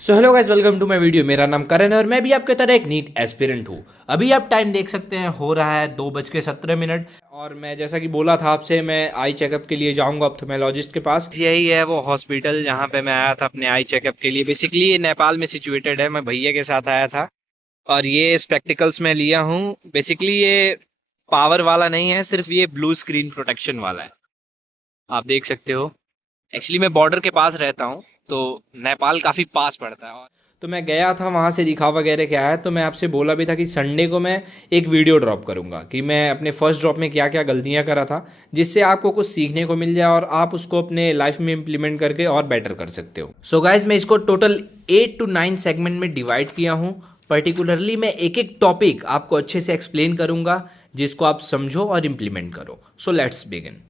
So hello guys, welcome to my video. मेरा नाम करण है और मैं भी आपके तरह एक नीट एस्पिरेंट हूँ। अभी आप टाइम देख सकते हैं, हो रहा है 2:17। और मैं जैसा कि बोला था आपसे, मैं आई चेकअप के लिए जाऊंगा ऑप्थेमोलॉजिस्ट के पास। यही है वो हॉस्पिटल जहाँ पे मैं आया था अपने आई चेकअप के लिए। बेसिकली ये नेपाल में सिचुएटेड है। मैं भैया के साथ आया था और ये स्पेक्टिकल्स मैं लिया हूँ। बेसिकली ये पावर वाला नहीं है, सिर्फ ये ब्लू स्क्रीन प्रोटेक्शन वाला है। आप देख सकते हो। एक्चुअली मैं बॉर्डर के पास रहता हूँ, तो नेपाल काफ़ी पास पड़ता है। और तो मैं गया था वहाँ से दिखा वगैरह के आया। तो मैं आपसे बोला भी था कि संडे को मैं एक वीडियो ड्रॉप करूँगा कि मैं अपने फर्स्ट ड्रॉप में क्या क्या गलतियाँ करा था, जिससे आपको कुछ सीखने को मिल जाए और आप उसको अपने लाइफ में इम्प्लीमेंट करके और बेटर कर सकते हो। सो गाइज, मैं इसको टोटल 8 to 9 सेगमेंट में डिवाइड किया हूँ। पर्टिकुलरली मैं एक एक टॉपिक आपको अच्छे से एक्सप्लेन करूँगा, जिसको आप समझो और इम्प्लीमेंट करो। So let's begin.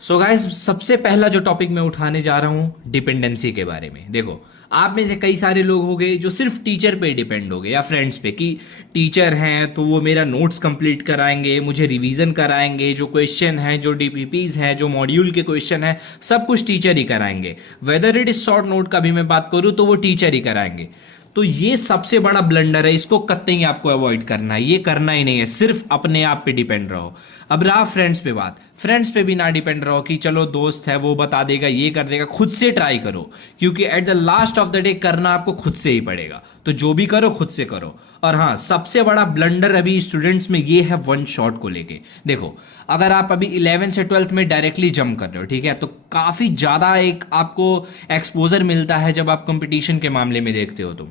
So guys, सबसे पहला जो टॉपिक मैं उठाने जा रहा हूँ डिपेंडेंसी के बारे में। देखो, आप में से कई सारे लोग हो गए जो सिर्फ टीचर पे डिपेंड हो गए या फ्रेंड्स पे, कि टीचर हैं तो वो मेरा नोट्स कंप्लीट कराएंगे, मुझे रिवीजन कराएंगे, जो क्वेश्चन हैं, जो डीपीपीज हैं, जो मॉड्यूल के क्वेश्चन हैं, सब कुछ टीचर ही कराएंगे। Whether it is short note का भी मैं बात करूँ तो वो टीचर ही कराएंगे। तो ये सबसे बड़ा ब्लंडर है, इसको कतई आपको अवॉइड करना है। ये करना ही नहीं है, सिर्फ अपने आप पे डिपेंड रहो। अब रहा फ्रेंड्स पे बात, फ्रेंड्स पे भी ना डिपेंड रहो कि चलो दोस्त है वो बता देगा, ये कर देगा। खुद से ट्राई करो, क्योंकि at the last of the day करना आपको खुद से ही पड़ेगा। तो जो भी करो खुद से करो। और हाँ, सबसे बड़ा ब्लंडर अभी स्टूडेंट्स में ये है वन शॉट को लेके। देखो, अगर आप अभी 11th से 12th में डायरेक्टली जंप कर रहे हो, ठीक है, तो काफ़ी ज़्यादा एक आपको एक्सपोजर मिलता है जब आप कंपटीशन के मामले में देखते हो। तो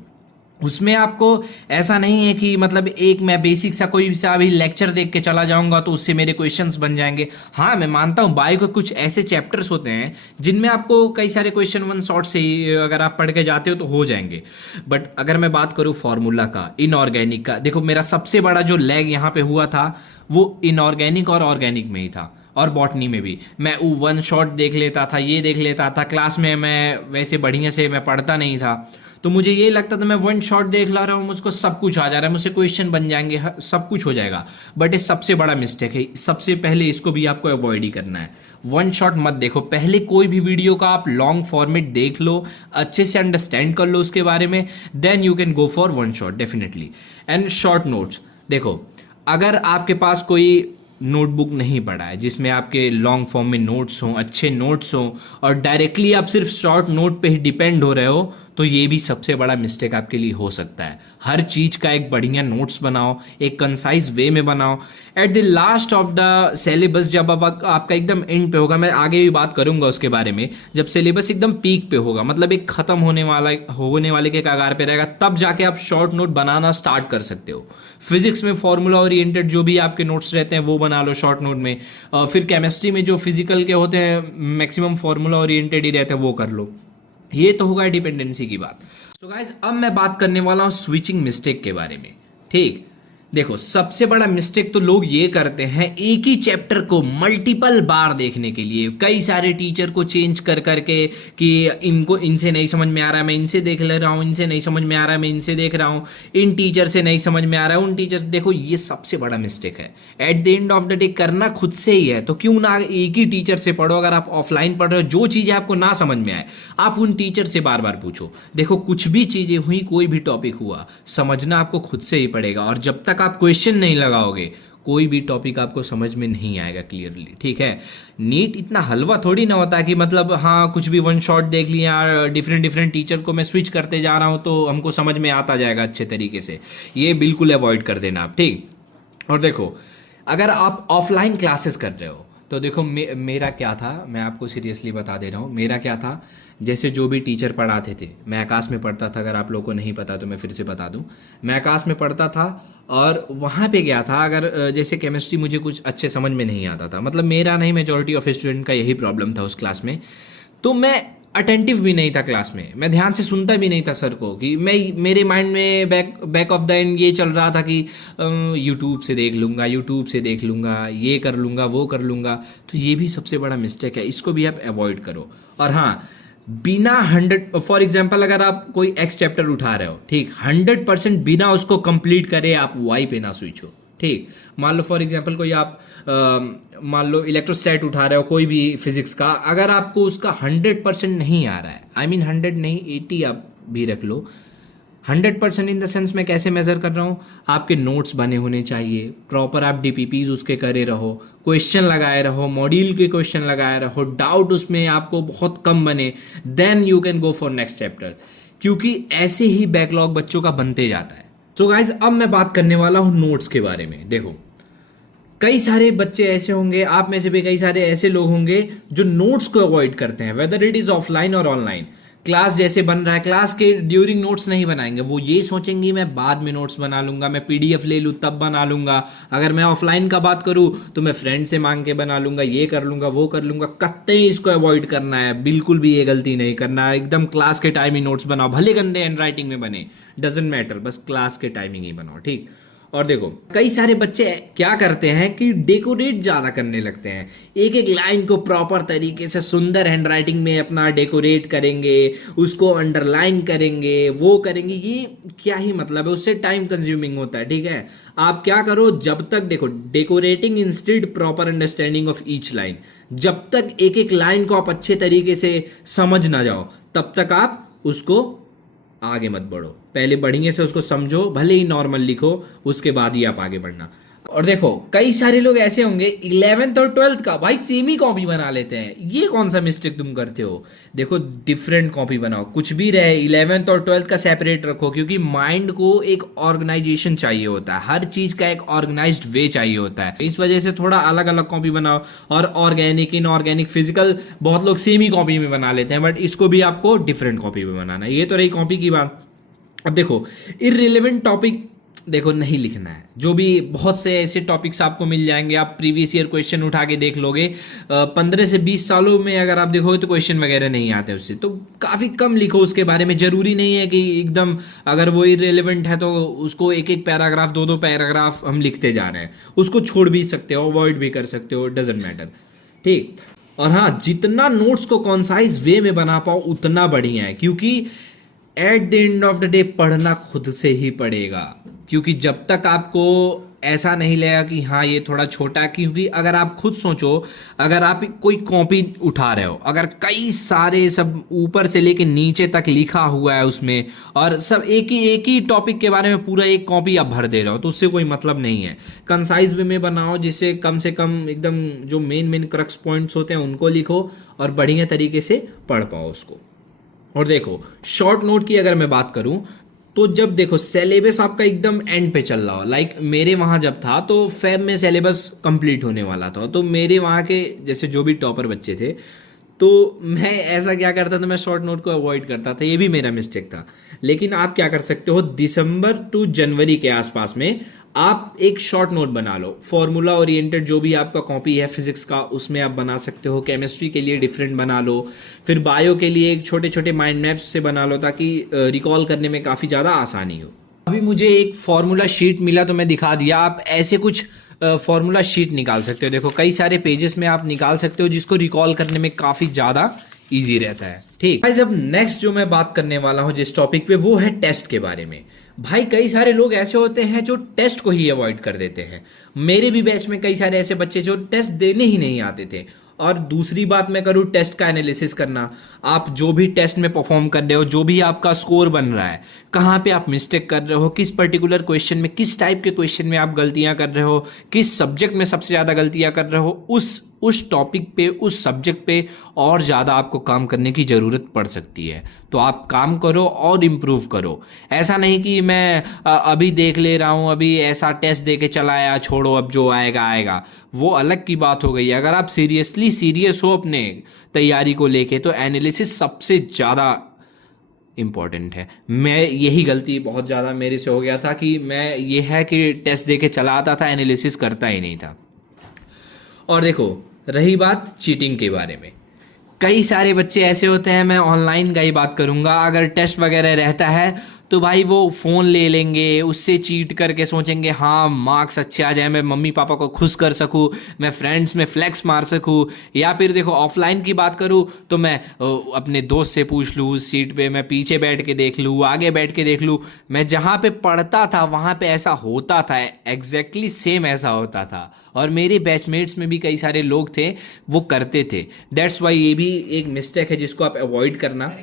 उसमें आपको ऐसा नहीं है कि मतलब एक मैं बेसिक सा कोई सा अभी लेक्चर देख के चला जाऊंगा तो उससे मेरे क्वेश्चंस बन जाएंगे। हाँ, मैं मानता हूँ बायो के कुछ ऐसे चैप्टर्स होते हैं जिनमें आपको कई सारे क्वेश्चन वन शॉट से ही अगर आप पढ़ के जाते हो तो हो जाएंगे। बट अगर मैं बात करूँ फॉर्मूला का, इनऑर्गेनिक का, देखो मेरा सबसे बड़ा जो लैग यहाँ पे हुआ था वो इनऑर्गेनिक और ऑर्गेनिक में ही था। और बॉटनी में भी मैं वन शॉट देख लेता था, ये देख लेता था। क्लास में मैं वैसे बढ़िया से मैं पढ़ता नहीं था, तो मुझे ये लगता था मैं वन शॉट देख ला रहा हूँ, मुझको सब कुछ आ जा रहा है, मुझसे क्वेश्चन बन जाएंगे, सब कुछ हो जाएगा। बट ये सबसे बड़ा मिस्टेक है। सबसे पहले इसको भी आपको अवॉइड ही करना है। वन शॉट मत देखो, पहले कोई भी वीडियो का आप लॉन्ग फॉर्मेट देख लो, अच्छे से अंडरस्टैंड कर लो उसके बारे में, then you can go for one shot definitely. And short notes, देखो अगर आपके पास कोई नोटबुक नहीं पड़ा है जिसमें आपके लॉन्ग फॉर्म में नोट्स हों, अच्छे नोट्स हों, और डायरेक्टली आप सिर्फ शॉर्ट नोट पे ही डिपेंड हो रहे हो, तो ये भी सबसे बड़ा मिस्टेक आपके लिए हो सकता है। हर चीज़ का एक बढ़िया नोट्स बनाओ, एक कंसाइज वे में बनाओ। At the last of the syllabus, जब अब आपका एकदम एंड पे होगा, मैं आगे भी बात करूंगा उसके बारे में, जब सिलेबस एकदम पीक पे होगा, मतलब एक ख़त्म होने वाले के कगार पे रहेगा, तब जाके आप शॉर्ट नोट बनाना स्टार्ट कर सकते हो। फिजिक्स में फॉर्मूला ओरिएंटेड जो भी आपके नोट्स रहते हैं वो बना लो शॉर्ट नोट में। फिर केमिस्ट्री में जो फिजिकल के होते हैं मैक्सिमम फॉर्मूला ओरिएंटेड ही रहते हैं, वो कर लो। ये तो होगा डिपेंडेंसी की बात। सो गाइज, अब मैं बात करने वाला हूँ स्विचिंग मिस्टेक के बारे में। ठीक, देखो सबसे बड़ा मिस्टेक तो लोग ये करते हैं, एक ही चैप्टर को मल्टीपल बार देखने के लिए कई सारे टीचर को चेंज कर करके, कि इनको इनसे नहीं समझ में आ रहा है मैं इनसे देख ले रहा हूँ, इनसे नहीं समझ में आ रहा है मैं इनसे देख रहा हूँ, इन टीचर से नहीं समझ में आ रहा है उन टीचर से। देखो ये सबसे बड़ा मिस्टेक है। At the end of the day करना खुद से ही है, तो क्यों ना एक ही टीचर से पढ़ो। अगर आप ऑफलाइन पढ़ रहे हो, जो चीज़ें आपको ना समझ में आए आप उन टीचर से बार बार पूछो। देखो कुछ भी चीज़ें हुई, कोई भी टॉपिक हुआ, समझना आपको खुद से ही पड़ेगा। और जब तक आप क्वेश्चन नहीं लगाओगे, कोई भी टॉपिक आपको समझ में नहीं आएगा क्लियरली। ठीक है, नीट इतना हलवा थोड़ी ना होता है कि मतलब हाँ कुछ भी वन शॉट देख लिया, डिफरेंट डिफरेंट टीचर को मैं स्विच करते जा रहा हूँ तो हमको समझ में आता जाएगा अच्छे तरीके से। ये बिल्कुल अवॉइड कर देना आप। ठीक, और देखो अगर आप ऑफलाइन क्लासेस कर रहे हो तो देखो मेरा क्या था, मैं आपको सीरियसली बता दे रहा हूँ मेरा क्या था। जैसे जो भी टीचर पढ़ाते थे, मैं आकाश में पढ़ता था, अगर आप लोगों को नहीं पता तो मैं फिर से बता दूं, मैं आकाश में पढ़ता था। और वहाँ पे गया था, अगर जैसे केमिस्ट्री मुझे कुछ अच्छे समझ में नहीं आता था, मतलब मेरा नहीं, मेजॉरिटी ऑफ स्टूडेंट का यही प्रॉब्लम था उस क्लास में, तो मैं अटेंटिव भी नहीं था क्लास में, मैं ध्यान से सुनता भी नहीं था सर को, कि मैं मेरे माइंड में बैक ऑफ द एंड ये चल रहा था कि यूट्यूब से देख लूँगा, यूट्यूब से देख लूँगा, ये कर लूँगा, वो कर लूँगा। तो ये भी सबसे बड़ा मिस्टेक है, इसको भी आप अवॉइड करो। और हाँ, बिना 100, फॉर एग्जाम्पल अगर आप कोई एक्स चैप्टर उठा रहे हो, ठीक, 100% बिना उसको कंप्लीट करे आप वाई पे ना स्विच हो। ठीक, मान लो फॉर एग्जांपल कोई आप मान लो इलेक्ट्रोस्टैट उठा रहे हो, कोई भी फिजिक्स का, अगर आपको उसका 100% नहीं आ रहा है, आई मीन 100 नहीं 80 आप भी रख लो। 100% इन द सेंस मैं कैसे मेज़र कर रहा हूँ, आपके नोट्स बने होने चाहिए, प्रॉपर आप डीपीपीज उसके करे रहो, क्वेश्चन लगाए रहो, मॉड्यूल के क्वेश्चन लगाए रहो, डाउट उसमें आपको बहुत कम बने, then you can go for next chapter, क्योंकि ऐसे ही बैकलॉग बच्चों का बनते जाता है। सो गाइज अब मैं बात करने वाला हूँ नोट्स के बारे में। देखो कई सारे बच्चे ऐसे होंगे, आप में से भी कई सारे ऐसे लोग होंगे जो नोट्स को अवॉइड करते हैं, वेदर इट इज़ ऑफलाइन और ऑनलाइन। क्लास जैसे बन रहा है, क्लास के ड्यूरिंग नोट्स नहीं बनाएंगे, वो ये सोचेंगे मैं बाद में नोट्स बना लूंगा, मैं पीडीएफ ले लूँ तब बना लूंगा। अगर मैं ऑफलाइन का बात करूँ तो मैं फ्रेंड से मांग के बना लूंगा, ये कर लूंगा वो कर लूंगा। कतई इसको अवॉइड करना है, बिल्कुल भी ये गलती नहीं करना है। एकदम क्लास के टाइम ही नोट्स बनाओ, भले गंदे हैंड राइटिंग में बने, डजेंट मैटर, बस क्लास के टाइमिंग ही बनाओ, ठीक। और देखो कई सारे बच्चे क्या करते हैं कि डेकोरेट ज़्यादा करने लगते हैं, एक एक लाइन को प्रॉपर तरीके से सुंदर हैंडराइटिंग में अपना डेकोरेट करेंगे, उसको अंडरलाइन करेंगे, वो करेंगे। ये क्या ही मतलब है, उससे टाइम कंज्यूमिंग होता है, ठीक है। आप क्या करो, जब तक देखो decorating instead proper understanding of each line, जब तक एक एक लाइन को आप अच्छे तरीके से समझ ना जाओ तब तक आप उसको आगे मत बढ़ो। पहले बढ़िया से उसको समझो, भले ही नॉर्मल लिखो, उसके बाद ही आप आगे बढ़ना। और देखो कई सारे लोग ऐसे होंगे 11th और 12th का भाई सेम ही कॉपी बना लेते हैं। ये कौन सा मिस्टेक तुम करते हो? देखो डिफरेंट कॉपी बनाओ, कुछ भी रहे 11th और 12th का सेपरेट रखो, क्योंकि माइंड को एक ऑर्गेनाइजेशन चाहिए होता है, हर चीज का एक ऑर्गेनाइज्ड वे चाहिए होता है। इस वजह से थोड़ा अलग अलग कॉपी बनाओ। और ऑर्गेनिक, इनऑर्गेनिक, फिजिकल बहुत लोग सेम ही कॉपी में बना लेते हैं, बट इसको भी आपको डिफरेंट कॉपी में बनाना है। ये तो रही कॉपी की बात। अब देखो इररिलेवेंट टॉपिक देखो नहीं लिखना है। जो भी बहुत से ऐसे टॉपिक्स आपको मिल जाएंगे, आप प्रीवियस ईयर क्वेश्चन उठा के देख लोगे, 15 से 20 सालों में अगर आप देखोगे तो क्वेश्चन वगैरह नहीं आते उससे, तो काफ़ी कम लिखो उसके बारे में। ज़रूरी नहीं है कि एकदम अगर वो इररिलेवेंट है तो उसको एक एक पैराग्राफ, दो दो पैराग्राफ हम लिखते जा रहे हैं, उसको छोड़ भी सकते हो, अवॉइड भी कर सकते हो, डजेंट मैटर, ठीक। और हाँ, जितना नोट्स को कॉन्साइज वे में बना पाओ उतना बढ़िया है, क्योंकि at the end of the day पढ़ना खुद से ही पड़ेगा। क्योंकि जब तक आपको ऐसा नहीं लगेगा कि हाँ ये थोड़ा छोटा है, क्योंकि अगर आप खुद सोचो, अगर आप कोई कॉपी उठा रहे हो, अगर कई सारे सब ऊपर से लेके नीचे तक लिखा हुआ है उसमें, और सब एक ही टॉपिक के बारे में पूरा एक कॉपी आप भर दे रहे हो, तो उससे कोई मतलब नहीं है। कंसाइज वे में बनाओ, जिससे कम से कम एकदम जो मेन क्रक्स पॉइंट्स होते हैं उनको लिखो और बढ़िया तरीके से पढ़ पाओ उसको। और देखो शॉर्ट नोट की अगर मैं बात करूं तो जब देखो सिलेबस आपका एकदम एंड पे चल रहा हो, लाइक मेरे वहाँ जब था तो फेब में सिलेबस कंप्लीट होने वाला था, तो मेरे वहाँ के जैसे जो भी टॉपर बच्चे थे, तो मैं ऐसा क्या करता था, मैं शॉर्ट नोट को अवॉइड करता था। ये भी मेरा मिस्टेक था। लेकिन आप क्या कर सकते हो, दिसंबर टू जनवरी के आसपास में आप एक शॉर्ट नोट बना लो, फॉर्मूला ओरिएंटेड जो भी आपका कॉपी है फिजिक्स का उसमें आप बना सकते हो, केमिस्ट्री के लिए डिफरेंट बना लो, फिर बायो के लिए एक छोटे छोटे माइंड मैप्स से बना लो, ताकि रिकॉल करने में काफ़ी ज़्यादा आसानी हो। अभी मुझे एक फॉर्मूला शीट मिला तो मैं दिखा दिया, आप ऐसे कुछ फॉर्मूला शीट निकाल सकते हो। देखो कई सारे पेजेस में आप निकाल सकते हो, जिसको रिकॉल करने में काफ़ी ज़्यादा ईजी रहता है, ठीक। भाई जब नेक्स्ट जो मैं बात करने वाला हूँ जिस टॉपिक पे, वो है टेस्ट के बारे में। भाई कई सारे लोग ऐसे होते हैं जो टेस्ट को ही अवॉइड कर देते हैं। मेरे भी बैच में कई सारे ऐसे बच्चे जो टेस्ट देने ही नहीं आते थे। और दूसरी बात मैं करूँ टेस्ट का एनालिसिस करना, आप जो भी टेस्ट में परफॉर्म कर रहे हो, जो भी आपका स्कोर बन रहा है, कहाँ पे आप मिस्टेक कर रहे हो, किस पर्टिकुलर क्वेश्चन में, किस टाइप के क्वेश्चन में आप गलतियाँ कर रहे हो, किस सब्जेक्ट में सबसे ज़्यादा गलतियाँ कर रहे हो, उस टॉपिक पे, उस सब्जेक्ट पे और ज़्यादा आपको काम करने की ज़रूरत पड़ सकती है। तो आप काम करो और इम्प्रूव करो। ऐसा नहीं कि मैं अभी देख ले रहा हूँ, अभी ऐसा टेस्ट दे के चला आया, छोड़ो अब जो आएगा आएगा, वो अलग की बात हो गई। अगर आप सीरियस हो अपने तैयारी को लेके, तो एनालिसिस सबसे ज़्यादा इम्पॉर्टेंट है। मैं यही गलती बहुत ज़्यादा मेरे से हो गया था कि मैं ये है कि टेस्ट दे के चला आता था, एनालिसिस करता ही नहीं था। और देखो रही बात चीटिंग के बारे में, कई सारे बच्चे ऐसे होते हैं, मैं ऑनलाइन का ही बात करूंगा, अगर टेस्ट वगैरह रहता है तो भाई वो फ़ोन ले लेंगे, उससे चीट करके सोचेंगे हाँ मार्क्स अच्छे आ जाए, मैं मम्मी पापा को खुश कर सकूँ, मैं फ्रेंड्स में फ्लेक्स मार सकूँ। या फिर देखो ऑफलाइन की बात करूँ तो मैं अपने दोस्त से पूछ लूँ, उस सीट पे मैं पीछे बैठ के देख लूँ, आगे बैठ के देख लूँ। मैं जहाँ पे पढ़ता था वहाँ पे ऐसा होता था, एग्जैक्टली सेम ऐसा होता था। और मेरे बैचमेट्स में भी कई सारे लोग थे वो करते थे। दैट्स वाई ये भी एक मिस्टेक है जिसको आप अवॉइड करना।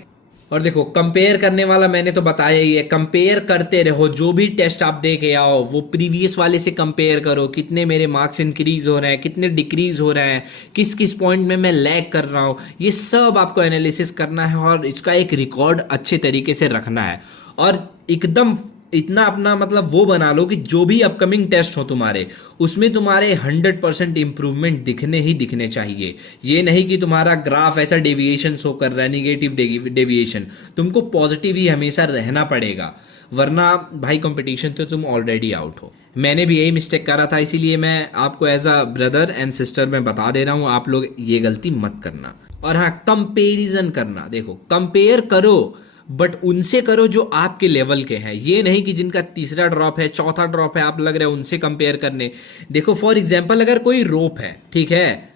और देखो कंपेयर करने वाला मैंने तो बताया ही है, कंपेयर करते रहो। जो भी टेस्ट आप दे के आओ वो प्रीवियस वाले से कंपेयर करो, कितने मेरे मार्क्स इंक्रीज हो रहे हैं, कितने डिक्रीज हो रहे हैं, किस किस पॉइंट में मैं लैग कर रहा हूँ, ये सब आपको एनालिसिस करना है और इसका एक रिकॉर्ड अच्छे तरीके से रखना है। और एकदम इतना अपना मतलब वो बना लो कि जो भी अपकमिंग टेस्ट हो तुम्हारे, उसमें तुम्हारे 100% इंप्रूवमेंट दिखने ही दिखने चाहिए। ये नहीं कि तुम्हारा ग्राफ ऐसा डेविएशन शो कर रहा है, निगेटिव डेविएशन। तुमको पॉजिटिव ही हमेशा रहना पड़ेगा, वरना भाई कंपटीशन तो तुम ऑलरेडी आउट हो। मैंने भी यही मिस्टेक करा था, इसीलिए मैं आपको as a brother and sister मैं बता दे रहा हूँ, आप लोग ये गलती मत करना। और हाँ, कंपेरिजन करना, देखो कंपेयर करो बट उनसे करो जो आपके लेवल के हैं। ये नहीं कि जिनका तीसरा ड्रॉप है, चौथा ड्रॉप है, आप लग रहे हो उनसे कंपेयर करने। देखो फॉर एग्जाम्पल, अगर कोई रोप है, ठीक है,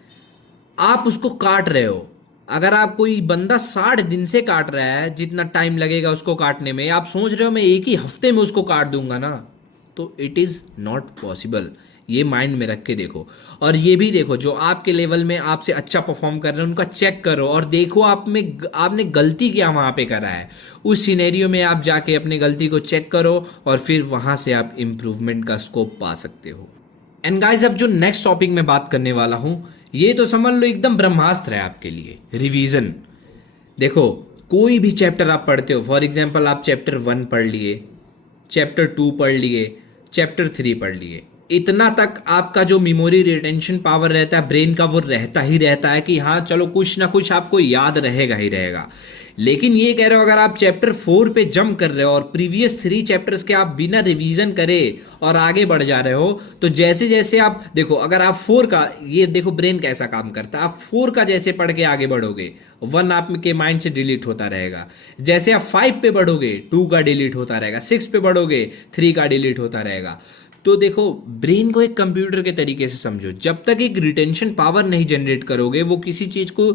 आप उसको काट रहे हो, अगर आप कोई बंदा 60 दिन से काट रहा है, जितना टाइम लगेगा उसको काटने में, आप सोच रहे हो मैं एक ही हफ्ते में उसको काट दूंगा ना, तो इट इज़ नॉट पॉसिबल। ये माइंड में रख के देखो। और ये भी देखो जो आपके लेवल में आपसे अच्छा परफॉर्म कर रहे हैं उनका चेक करो और देखो आपने गलती क्या वहाँ पे करा है। उस सिनेरियो में आप जाके अपनी गलती को चेक करो और फिर वहाँ से आप इम्प्रूवमेंट का स्कोप पा सकते हो। एंड गाइस, अब जो नेक्स्ट टॉपिक में बात करने वाला हूँ, ये तो समझ लो एकदम ब्रह्मास्त्र है आपके लिए, रिवीजन। देखो कोई भी चैप्टर आप पढ़ते हो, फॉर एग्जाम्पल आप चैप्टर 1 पढ़ लिए, चैप्टर 2 पढ़ लिए, चैप्टर 3 पढ़ लिए, इतना तक आपका जो मेमोरी रिटेंशन पावर रहता है ब्रेन का, वो रहता ही रहता है कि हाँ चलो कुछ ना कुछ आपको याद रहेगा ही रहेगा। लेकिन ये कह रहे हो अगर आप चैप्टर 4 पे जंप कर रहे हो और प्रीवियस 3 चैप्टर्स के आप बिना रिवीजन करे और आगे बढ़ जा रहे हो, तो जैसे जैसे आप देखो, अगर आप 4 का, ये देखो ब्रेन कैसा काम करता है, आप 4 का जैसे पढ़ के आगे बढ़ोगे, 1 आपके माइंड से डिलीट होता रहेगा। जैसे आप 5 पे बढ़ोगे, 2 का डिलीट होता रहेगा, 6 पे बढ़ोगे, 3 का डिलीट होता रहेगा। तो देखो ब्रेन को एक कंप्यूटर के तरीके से समझो, जब तक एक रिटेंशन पावर नहीं जनरेट करोगे वो किसी चीज़ को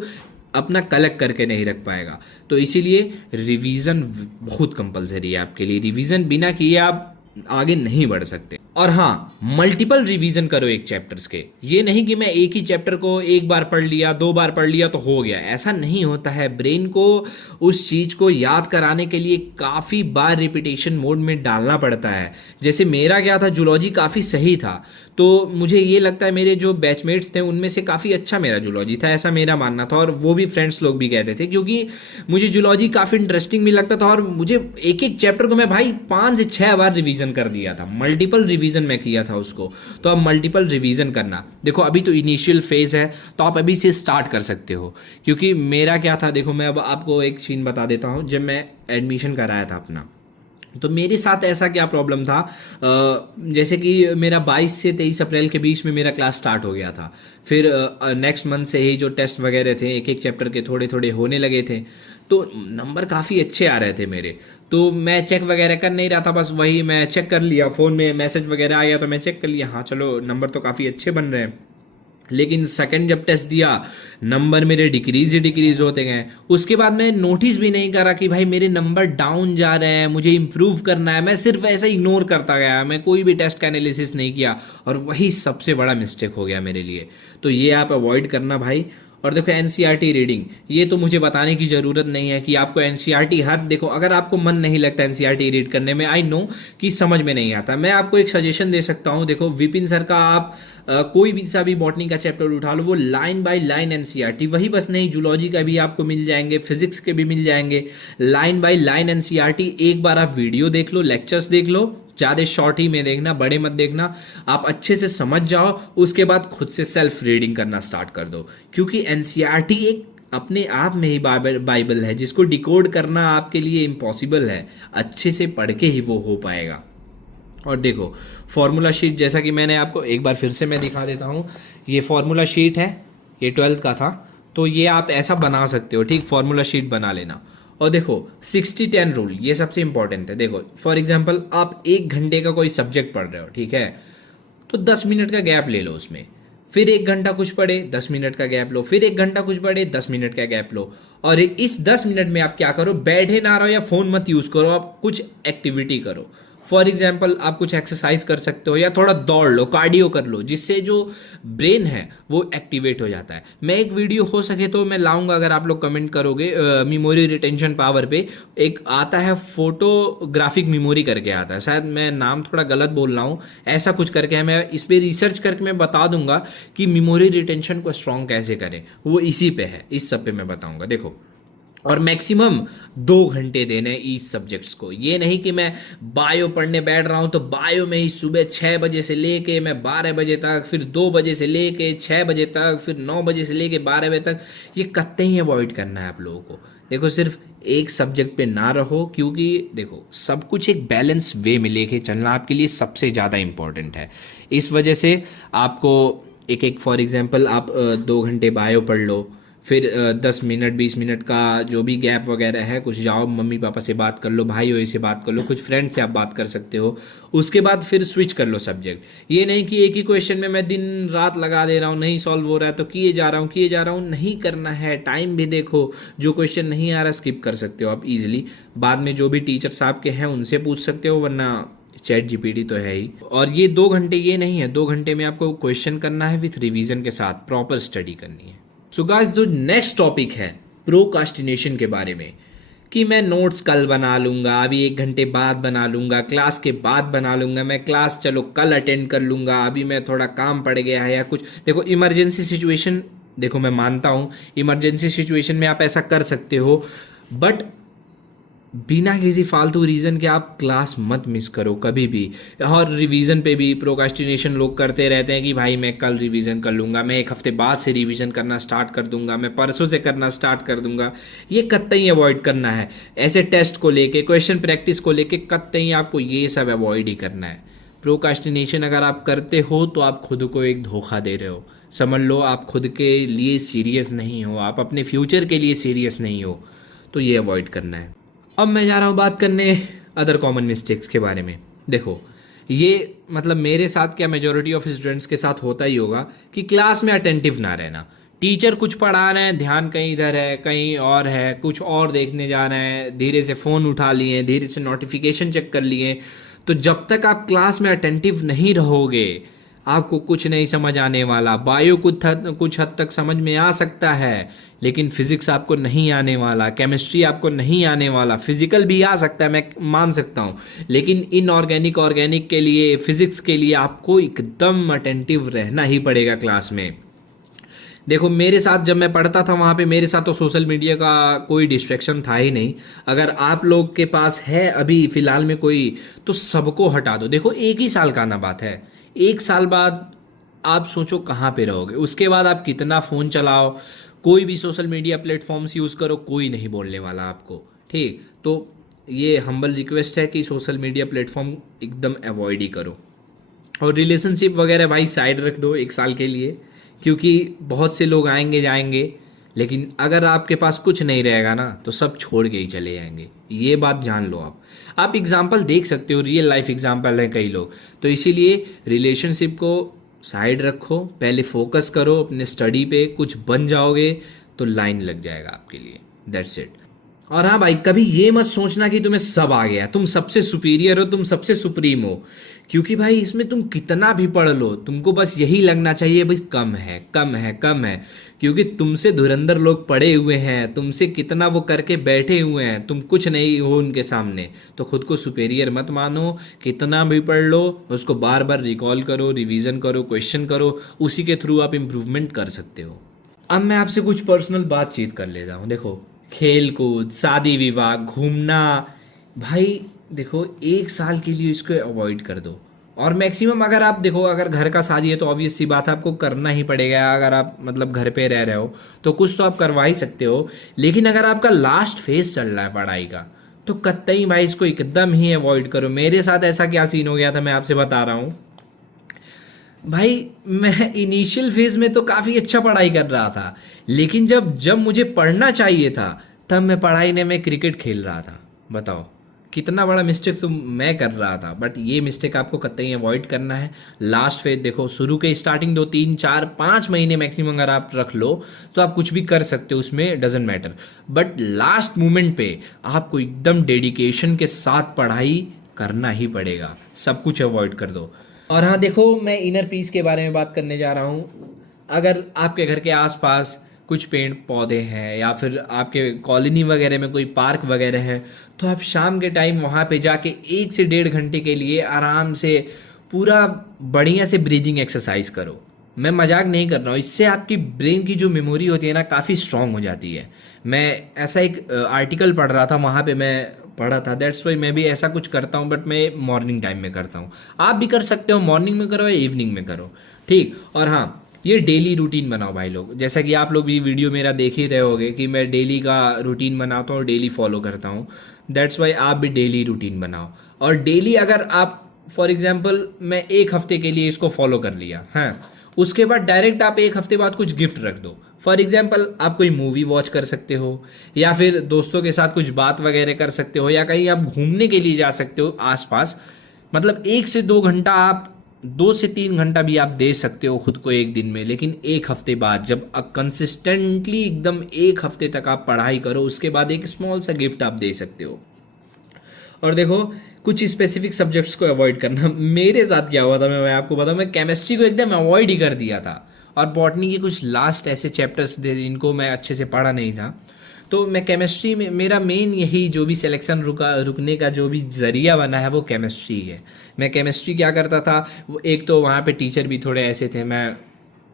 अपना कलेक्ट करके नहीं रख पाएगा। तो इसीलिए रिवीजन बहुत कंपलसरी है आपके लिए, रिवीजन बिना किए आप आगे नहीं बढ़ सकते। और हाँ, मल्टीपल रिवीजन करो एक चैप्टर्स के। ये नहीं कि मैं एक ही चैप्टर को एक बार पढ़ लिया, 2 बार पढ़ लिया तो हो गया, ऐसा नहीं होता है। ब्रेन को उस चीज़ को याद कराने के लिए काफ़ी बार रिपीटेशन मोड में डालना पड़ता है। जैसे मेरा क्या था, जूलॉजी काफ़ी सही था, तो मुझे ये लगता है मेरे जो बैचमेट्स थे उनमें से काफ़ी अच्छा मेरा जूलॉजी था, ऐसा मेरा मानना था। और वो भी फ्रेंड्स लोग भी कहते थे, क्योंकि मुझे जूलॉजी काफ़ी इंटरेस्टिंग भी लगता था और मुझे एक एक चैप्टर को मैं भाई 5 से 6 बार रिवीजन कर दिया था, मल्टीपल रिवीजन मैं किया था उसको। तो अब मल्टीपल रिवीजन करना, देखो अभी तो इनिशियल फेज़ है, तो आप अभी से स्टार्ट कर सकते हो। क्योंकि मेरा क्या था, देखो मैं अब आपको एक सीन बता देता हूँ। जब मैं एडमिशन कराया था अपना, तो मेरे साथ ऐसा क्या प्रॉब्लम था, जैसे कि मेरा 22 से 23 अप्रैल के बीच में मेरा क्लास स्टार्ट हो गया था। फिर नेक्स्ट मंथ से ही जो टेस्ट वगैरह थे एक एक चैप्टर के थोड़े थोड़े होने लगे थे, तो नंबर काफ़ी अच्छे आ रहे थे मेरे। तो मैं चेक वगैरह कर नहीं रहा था, बस वही मैं चेक कर लिया, फ़ोन में मैसेज वगैरह आ गया तो मैं चेक कर लिया, हाँ चलो नंबर तो काफ़ी अच्छे बन रहे हैं। लेकिन सेकंड जब टेस्ट दिया, नंबर मेरे डिक्रीज ही डिक्रीज होते गए। उसके बाद मैं नोटिस भी नहीं करा कि भाई मेरे नंबर डाउन जा रहे हैं, मुझे इम्प्रूव करना है। मैं सिर्फ ऐसा इग्नोर करता गया, मैं कोई भी टेस्ट का एनालिसिस नहीं किया, और वही सबसे बड़ा मिस्टेक हो गया मेरे लिए। तो ये आप अवॉइड करना भाई। और देखो एनसीईआरटी रीडिंग, ये तो मुझे बताने की ज़रूरत नहीं है कि आपको एनसीईआरटी हर, देखो अगर आपको मन नहीं लगता एनसीईआरटी रीड करने में, आई नो कि समझ में नहीं आता, मैं आपको एक सजेशन दे सकता हूँ। देखो विपिन सर का आप कोई भी सा भी बॉटनी का चैप्टर उठा लो, वो लाइन बाय लाइन एनसीईआरटी, वही बस नहीं, जूलॉजी का भी आपको मिल जाएंगे, फिजिक्स के भी मिल जाएंगे, लाइन बाय लाइन एनसीईआरटी। एक बार आप वीडियो देख लो, लेक्चर्स देख लो, ज़्यादा शॉर्ट ही में देखना, बड़े मत देखना, आप अच्छे से समझ जाओ, उसके बाद खुद से सेल्फ रीडिंग करना स्टार्ट कर दो। क्योंकि एनसीईआरटी एक अपने आप में ही बाइबल है, जिसको डिकोड करना आपके लिए इम्पॉसिबल है, अच्छे से पढ़ के ही वो हो पाएगा। और देखो फॉर्मूला शीट, जैसा कि मैंने आपको एक बार फिर से मैं दिखा देता हूँ, ये फॉर्मूला शीट है, ये 12th का था, तो ये आप ऐसा बना सकते हो, ठीक, फॉर्मूला शीट बना लेना। और देखो 60-10 रूल, ये सबसे इंपॉर्टेंट है। देखो फॉर एग्जांपल आप 1 घंटे का कोई सब्जेक्ट पढ़ रहे हो, ठीक है, तो 10 मिनट का गैप ले लो उसमें, फिर 1 घंटा कुछ पढ़े, 10 मिनट का गैप लो, फिर 1 घंटा कुछ पढ़े, 10 मिनट का गैप लो। और इस 10 मिनट में आप क्या करो, बैठे ना रहो या फ़ोन मत यूज़ करो, आप कुछ एक्टिविटी करो। फॉर एग्जाम्पल आप कुछ एक्सरसाइज कर सकते हो या थोड़ा दौड़ लो, कार्डियो कर लो, जिससे जो ब्रेन है वो एक्टिवेट हो जाता है। मैं एक वीडियो हो सके तो मैं लाऊंगा, अगर आप लोग कमेंट करोगे, मेमोरी रिटेंशन पावर पे एक आता है, फोटोग्राफिक मेमोरी करके आता है, शायद मैं नाम थोड़ा गलत बोल रहा हूँ, ऐसा कुछ करके है। मैं इस पर रिसर्च करके मैं बता दूंगा कि मेमोरी रिटेंशन को स्ट्रॉन्ग कैसे करें, वो इसी पे है, इस सब पे मैं बताऊंगा। देखो, और मैक्सिमम 2 घंटे देने इस सब्जेक्ट्स को। ये नहीं कि मैं बायो पढ़ने बैठ रहा हूँ तो बायो में ही सुबह 6 बजे से लेके मैं 12 बजे तक, फिर 2 बजे से लेके 6 बजे तक, फिर 9 बजे से लेके 12 बजे तक, ये कतई ही अवॉइड करना है आप लोगों को। देखो, सिर्फ एक सब्जेक्ट पे ना रहो, क्योंकि देखो सब कुछ एक बैलेंस वे में लेके चलना आपके लिए सबसे ज़्यादा इम्पोर्टेंट है। इस वजह से आपको एक एक, फॉर एग्जांपल आप 2 घंटे बायो पढ़ लो, फिर 10 मिनट 20 मिनट का जो भी गैप वगैरह है, कुछ जाओ मम्मी पापा से बात कर लो, भाई भाई से बात कर लो, कुछ फ्रेंड से आप बात कर सकते हो, उसके बाद फिर स्विच कर लो सब्जेक्ट। ये नहीं कि एक ही क्वेश्चन में मैं दिन रात लगा दे रहा हूँ, नहीं सॉल्व हो रहा है तो किए जा रहा हूँ, नहीं करना है। टाइम भी देखो, जो क्वेश्चन नहीं आ रहा स्किप कर सकते हो आप इजीली, बाद में जो भी टीचर साहब के हैं उनसे पूछ सकते हो, वरना चैट जीपीटी तो है ही। और ये 2 घंटे ये नहीं है, 2 घंटे में आपको क्वेश्चन करना है विथ रिवीजन के साथ, प्रॉपर स्टडी करनी है। सो गाइस, जो नेक्स्ट टॉपिक है प्रोकास्टिनेशन के बारे में, कि मैं नोट्स कल बना लूँगा, अभी 1 घंटे बाद बना लूँगा, क्लास के बाद बना लूँगा, मैं क्लास चलो कल अटेंड कर लूँगा, अभी मैं थोड़ा काम पड़ गया है या कुछ। देखो, इमरजेंसी सिचुएशन, देखो मैं मानता हूँ इमरजेंसी सिचुएशन में आप ऐसा कर सकते हो, बट बिना किसी फालतू रीज़न के आप क्लास मत मिस करो कभी भी। और रिवीजन पे भी प्रोकास्टिनेशन लोग करते रहते हैं कि भाई मैं कल रिवीजन कर लूँगा, मैं 1 हफ्ते बाद से रिवीजन करना स्टार्ट कर दूंगा, मैं परसों से करना स्टार्ट कर दूंगा। ये कतई अवॉइड करना है। ऐसे टेस्ट को लेके, क्वेश्चन प्रैक्टिस को लेके कतई आपको ये सब अवॉइड ही करना है। प्रोकास्टिनेशन अगर आप करते हो तो आप खुद को एक धोखा दे रहे हो, समझ लो। आप खुद के लिए सीरियस नहीं हो, आप अपने फ्यूचर के लिए सीरियस नहीं हो, तो ये अवॉइड करना है। अब मैं जा रहा हूँ बात करने अदर कॉमन मिस्टेक्स के बारे में। देखो, ये मतलब मेरे साथ क्या, मेजोरिटी ऑफ स्टूडेंट्स के साथ होता ही होगा कि क्लास में अटेंटिव ना रहना। टीचर कुछ पढ़ा रहे हैं, ध्यान कहीं इधर है कहीं और है, कुछ और देखने जा रहे हैं, धीरे से फ़ोन उठा लिए, धीरे से नोटिफिकेशन चेक कर लिए। तो जब तक आप क्लास में अटेंटिव नहीं रहोगे आपको कुछ नहीं समझ आने वाला। बायो कुछ हद तक समझ में आ सकता है, लेकिन फिजिक्स आपको नहीं आने वाला, केमिस्ट्री आपको नहीं आने वाला, फिजिकल भी आ सकता है, मैं मान सकता हूँ, लेकिन इनऑर्गेनिक ऑर्गेनिक के लिए, फिजिक्स के लिए आपको एकदम अटेंटिव रहना ही पड़ेगा क्लास में। देखो, मेरे साथ जब मैं पढ़ता था वहाँ पे मेरे साथ तो सोशल मीडिया का कोई डिस्ट्रैक्शन था ही नहीं। अगर आप लोग के पास है अभी फ़िलहाल में कोई, तो सबको हटा दो। देखो, 1 ही साल का ना बात है, 1 साल बाद आप सोचो कहाँ पे रहोगे। उसके बाद आप कितना फ़ोन चलाओ, कोई भी सोशल मीडिया प्लेटफॉर्म्स यूज़ करो, कोई नहीं बोलने वाला आपको, ठीक। तो ये हम्बल रिक्वेस्ट है कि सोशल मीडिया प्लेटफॉर्म एकदम अवॉइड ही करो। और रिलेशनशिप वगैरह भाई साइड रख दो 1 साल के लिए, क्योंकि बहुत से लोग आएंगे जाएंगे, लेकिन अगर आपके पास कुछ नहीं रहेगा ना तो सब छोड़ के ही चले जाएंगे। ये बात जान लो। आप एग्जाम्पल देख सकते हो, रियल लाइफ एग्जाम्पल हैं कई लोग। तो इसीलिए रिलेशनशिप को साइड रखो, पहले फोकस करो अपने स्टडी पे, कुछ बन जाओगे तो लाइन लग जाएगा आपके लिए। That's it. और हाँ भाई, कभी ये मत सोचना कि तुम्हें सब आ गया, तुम सबसे सुपीरियर हो, तुम सबसे सुप्रीम हो, क्योंकि भाई इसमें तुम कितना भी पढ़ लो तुमको बस यही लगना चाहिए भाई कम है कम है कम है। क्योंकि तुमसे धुरंधर लोग पड़े हुए हैं, तुमसे कितना वो करके बैठे हुए हैं, तुम कुछ नहीं हो उनके सामने। तो खुद को सुपीरियर मत मानो, कितना भी पढ़ लो उसको बार बार रिकॉल करो, रिवीजन करो, क्वेश्चन करो, उसी के थ्रू आप इम्प्रूवमेंट कर सकते हो। अब मैं आपसे कुछ पर्सनल बातचीत कर लेता हूँ। देखो, खेल कूद, शादी विवाह, घूमना, भाई देखो 1 साल के लिए इसको अवॉइड कर दो। और मैक्सिमम अगर आप देखो, अगर घर का शादी है तो ऑब्वियस सी बात है आपको करना ही पड़ेगा। अगर आप मतलब घर पे रह रहे हो तो कुछ तो आप करवा ही सकते हो, लेकिन अगर आपका लास्ट फेज चल रहा है पढ़ाई का तो कतई भाई इसको एकदम ही अवॉइड करो। मेरे साथ ऐसा क्या सीन हो गया था मैं आपसे बता रहा हूँ भाई। मैं इनिशियल फेज में तो काफ़ी अच्छा पढ़ाई कर रहा था, लेकिन जब जब मुझे पढ़ना चाहिए था तब मैं पढ़ाई ने मैं क्रिकेट खेल रहा था। बताओ कितना बड़ा मिस्टेक तो मैं कर रहा था। बट ये मिस्टेक आपको कतई अवॉइड करना है। लास्ट फेज देखो, शुरू के स्टार्टिंग 2 3 4 5 महीने मैक्सिमम अगर आप रख लो तो आप कुछ भी कर सकते हो, उसमें doesn't matter. But last moment पे आपको एकदम डेडिकेशन के साथ पढ़ाई करना ही पड़ेगा, सब कुछ अवॉइड कर दो। और हाँ देखो, मैं इनर पीस के बारे में बात करने जा रहा हूँ। अगर आपके घर के आसपास कुछ पेड़ पौधे हैं या फिर आपके कॉलोनी वगैरह में कोई पार्क वगैरह है, तो आप शाम के टाइम वहाँ पे जाके 1 से 1.5 घंटे के लिए आराम से पूरा बढ़िया से ब्रीदिंग एक्सरसाइज करो। मैं मजाक नहीं कर रहा हूँ, इससे आपकी ब्रेन की जो मेमोरी होती है ना, काफ़ी स्ट्रांग हो जाती है। मैं ऐसा एक आर्टिकल पढ़ रहा था, वहाँ पे मैं पढ़ा था, दैट्स वाई मैं भी ऐसा कुछ करता हूँ, बट मैं मॉर्निंग टाइम में करता हूँ। आप भी कर सकते हो, मॉर्निंग में करो या इवनिंग में करो, ठीक। और हाँ, ये डेली रूटीन बनाओ भाई लोग, जैसा कि आप लोग भी वीडियो मेरा देख ही रहे होगे कि मैं डेली का रूटीन बनाता हूँ और डेली फॉलो करता हूँ। दैट्स वाई आप भी डेली रूटीन बनाओ। और डेली अगर आप, फॉर एग्जाम्पल मैं 1 हफ्ते के लिए इसको फॉलो कर लिया, हाँ, उसके बाद डायरेक्ट आप 1 हफ्ते बाद कुछ गिफ्ट रख दो। फॉर एग्जाम्पल आप कोई मूवी वॉच कर सकते हो, या फिर दोस्तों के साथ कुछ बात वगैरह कर सकते हो, या कहीं आप घूमने के लिए जा सकते हो आसपास। मतलब 1 से 2 घंटा आप, 2 से 3 घंटा भी आप दे सकते हो खुद को एक दिन में। लेकिन 1 हफ्ते बाद जब कंसिस्टेंटली एकदम 1 हफ्ते तक आप पढ़ाई करो, उसके बाद एक स्मॉल सा गिफ्ट आप दे सकते हो। और देखो, कुछ स्पेसिफिक सब्जेक्ट्स को अवॉइड करना। मेरे साथ क्या हुआ था मैं आपको बताऊं, मैं केमिस्ट्री को एकदम अवॉइड ही कर दिया था, और बॉटनी के कुछ लास्ट ऐसे चैप्टर्स थे जिनको मैं अच्छे से पढ़ा नहीं था। तो मैं केमिस्ट्री में, मेरा मेन यही जो भी सिलेक्शन रुकने का जो भी ज़रिया बना है वो केमिस्ट्री है। मैं केमिस्ट्री क्या करता था, एक तो वहाँ पे टीचर भी थोड़े ऐसे थे, मैं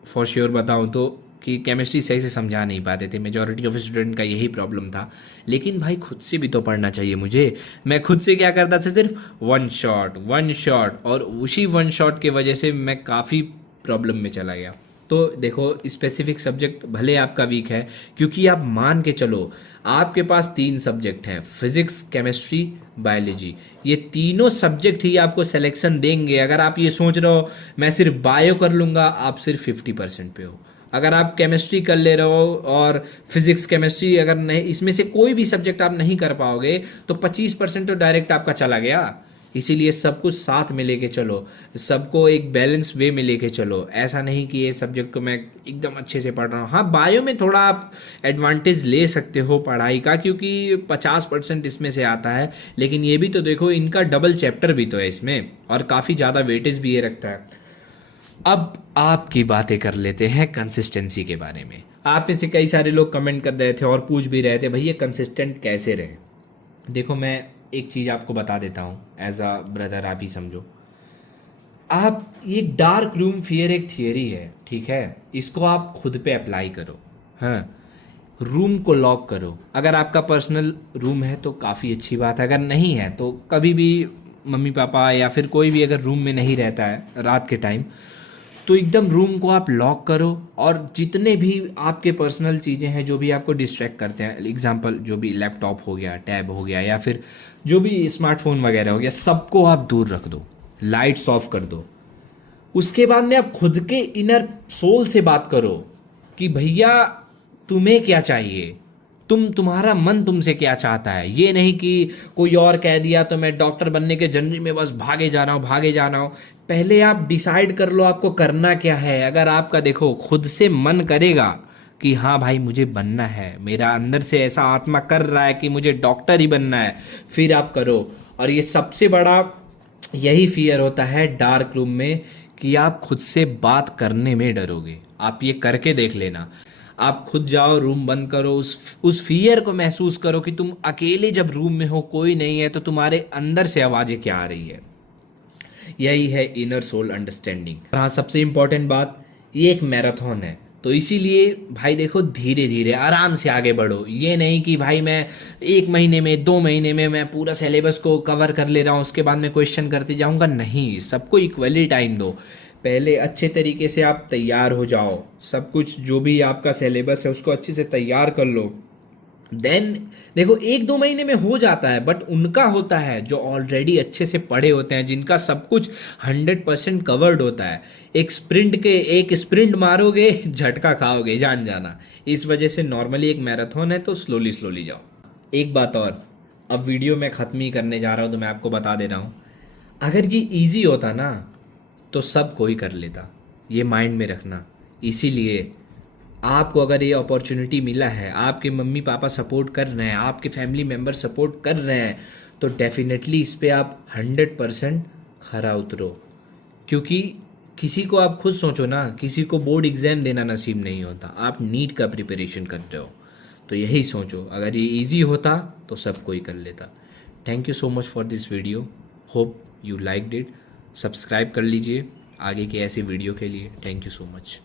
फॉर श्योर बताऊँ तो, कि केमिस्ट्री सही से समझा नहीं पाते थे। मेजॉरिटी ऑफ स्टूडेंट का यही प्रॉब्लम था। लेकिन भाई खुद से भी तो पढ़ना चाहिए मुझे। मैं खुद से क्या करता था, सिर्फ वन शॉट, और उसी वन शॉट के वजह से मैं काफ़ी प्रॉब्लम में चला गया। तो देखो, स्पेसिफिक सब्जेक्ट भले आपका वीक है, क्योंकि आप मान के चलो आपके पास 3 सब्जेक्ट हैं, फिजिक्स, केमिस्ट्री, बायोलॉजी। ये तीनों सब्जेक्ट ही आपको सिलेक्शन देंगे। अगर आप ये सोच रहे हो मैं सिर्फ बायो कर लूँगा, आप सिर्फ 50% पे हो। अगर आप केमिस्ट्री कर ले रहे हो और फिजिक्स केमिस्ट्री अगर नहीं, इसमें से कोई भी सब्जेक्ट आप नहीं कर पाओगे, तो 25% तो डायरेक्ट आपका चला गया। इसीलिए सब कुछ साथ में लेके चलो, सबको एक बैलेंस वे में लेके चलो। ऐसा नहीं कि ये सब्जेक्ट को मैं एकदम अच्छे से पढ़ रहा हूँ। हाँ, बायो में थोड़ा आप एडवांटेज ले सकते हो पढ़ाई का, क्योंकि 50% इसमें से आता है। लेकिन ये भी तो देखो, इनका डबल चैप्टर भी तो है इसमें, और काफ़ी ज़्यादा वेटेज भी ये रखता है। अब आपकी बातें कर लेते हैं कंसिस्टेंसी के बारे में। आप में से कई सारे लोग कमेंट कर रहे थे और पूछ भी रहे थे, भैया कंसिस्टेंट कैसे रहे। देखो, मैं एक चीज़ आपको बता देता हूँ, एज अ ब्रदर आप ही समझो। आप, ये डार्क रूम फियर एक थियरी है, ठीक है, इसको आप खुद पे अप्लाई करो। हाँ, रूम को लॉक करो। अगर आपका पर्सनल रूम है तो काफ़ी अच्छी बात है, अगर नहीं है तो कभी भी मम्मी पापा या फिर कोई भी अगर रूम में नहीं रहता है रात के टाइम, तो एकदम रूम को आप लॉक करो। और जितने भी आपके पर्सनल चीज़ें हैं जो भी आपको डिस्ट्रैक्ट करते हैं, एग्जांपल जो भी लैपटॉप हो गया, टैब हो गया, या फिर जो भी स्मार्टफोन वगैरह हो गया, सबको आप दूर रख दो, लाइट्स ऑफ कर दो। उसके बाद में आप खुद के इनर सोल से बात करो कि भैया तुम्हें क्या चाहिए, तुम्हारा मन तुमसे क्या चाहता है। ये नहीं कि कोई और कह दिया तो मैं डॉक्टर बनने के जर्नी में बस भागे जा रहा हूँ, भागे जा रहा हूँ। पहले आप डिसाइड कर लो आपको करना क्या है। अगर आपका देखो खुद से मन करेगा कि हाँ भाई मुझे बनना है, मेरा अंदर से ऐसा आत्मा कर रहा है कि मुझे डॉक्टर ही बनना है, फिर आप करो। और ये सबसे बड़ा यही फियर होता है डार्क रूम में, कि आप खुद से बात करने में डरोगे। आप ये करके देख लेना, आप खुद जाओ, रूम बंद करो, उस फियर को महसूस करो कि तुम अकेले जब रूम में हो, कोई नहीं है, तो तुम्हारे अंदर से आवाज़ें क्या आ रही है। यही है इनर सोल अंडरस्टैंडिंग। हाँ, सबसे इम्पॉर्टेंट बात, ये एक मैराथन है, तो इसीलिए भाई देखो धीरे धीरे आराम से आगे बढ़ो। ये नहीं कि भाई मैं 1 महीने में 2 महीने में मैं पूरा सिलेबस को कवर कर ले रहा हूँ, उसके बाद मैं क्वेश्चन करते जाऊँगा। नहीं, सबको इक्वली टाइम दो। पहले अच्छे तरीके से आप तैयार हो जाओ, सब कुछ जो भी आपका सिलेबस है उसको अच्छे से तैयार कर लो। देन देखो 1-2 महीने में हो जाता है, बट उनका होता है जो ऑलरेडी अच्छे से पढ़े होते हैं, जिनका सब कुछ 100% कवर्ड होता है। एक स्प्रिंट मारोगे झटका खाओगे, जान जाना। इस वजह से नॉर्मली एक मैराथन है, तो स्लोली स्लोली जाओ। एक बात और, अब वीडियो मैं ख़त्म ही करने जा रहा हूँ तो मैं आपको बता दे रहा हूँ, अगर ये ईजी होता ना तो सब कोई कर लेता, ये माइंड में रखना। इसीलिए आपको अगर ये अपॉर्चुनिटी मिला है, आपके मम्मी पापा सपोर्ट कर रहे हैं, आपके फैमिली मेम्बर सपोर्ट कर रहे हैं, तो डेफिनेटली इस पे आप 100% खरा उतरो। क्योंकि किसी को आप खुद सोचो ना, किसी को बोर्ड एग्ज़ाम देना नसीब नहीं होता, आप नीट का प्रिपरेशन कर रहे हो, तो यही सोचो अगर ये इजी होता तो सब कोई कर लेता। Thank you so much for this video, hope you liked it. Subscribe कर लीजिए आगे के ऐसे वीडियो के लिए। Thank you so much.